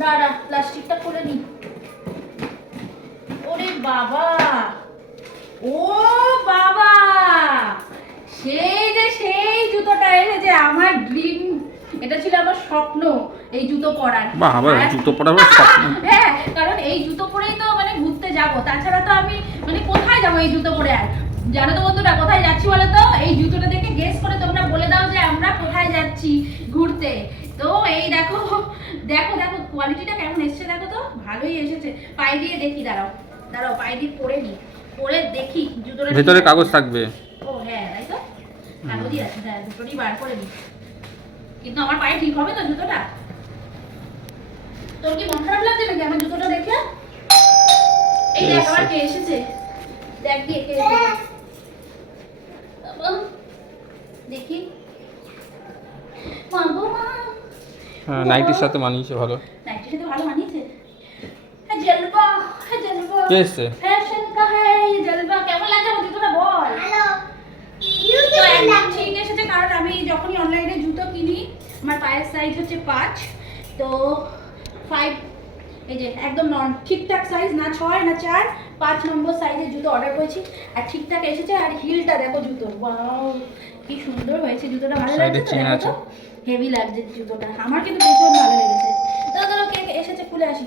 দাঁড়া প্লাস্টিকটা খুলে নি। ওরে বাবা, ও বাবা, সেই জুতোটা এসেছে, আমার ড্রিম। এটা ছিল আমার স্বপ্ন, এই জুতো পরার। বাবা, জুতো পরার স্বপ্ন? হ্যাঁ, কারণ এই জুতো পরেই তো মানে ঘুরতে যাব, তাছাড়া তো আমি মানে কোথায় যাবো এই জুতো পরে? আর জানো তো বন্ধুরা কোথায় যাচ্ছি বলো তো? এই জুতোটা দেখে গেস করে তোমরা বলে দাও যে আমরা কোথায় যাচ্ছি ঘুরতে। তো এই দেখো দেখো দেখো কোয়ালিটিটা কেমন এসেছে, দেখো তো ভালোই এসেছে। পায়ে দিয়ে দেখি, দাঁড়াও দাঁড়াও, পায়ে দিয়ে পরে নি, পরে দেখি জুতোটা। ভেতরে কাগজ থাকবে। ও হ্যাঁ, তাই তো, কাগজই আছে। হ্যাঁ, দুটোই বার করে নি। কিন্তু আমার পায়ে ঠিক হবে তো জুতোটা? তোর কি মন খারাপ লাগছে নাকি আমার জুতোটা দেখে? এই দেখ আবার কে এসেছে, দেখ দিয়ে কে এসেছে। দেখি, মাগো মা। হ্যাঁ, নাইটির সাথে মানিয়েছে ভালো। নাইটির সাথে ভালো মানিয়েছে। হ্যাঁ জলবা, হ্যাঁ জলবা। কে এসছে? ফ্যাশন কা হ্যায় ये জলবা। কেমন লাগছে আমার জুতোটা বল? হ্যালো তো একদম ঠিক এসেছে, কারণ আমি যখনই অনলাইনে জুতো কিনি আমার পায়ের সাইজ হচ্ছে 5, তো 5 এই যে একদম ঠিকঠাক সাইজ, না 6 না 4, 5 নম্বর সাইজের জুতো অর্ডার করেছি আর ঠিকঠাক এসেছে। আর হিলটা দেখো জুতোর, ওয়াও কি সুন্দর হয়েছে জুতোটা, ভালো লাগছে তো? চেন দেখো আছে। তো হেভি লাগছে জুতোটা, আমার কিন্তু ভীষণ ভালো লেগেছে। দাঁড়াও দাঁড়াও, কে এসেছে খুলে আসি।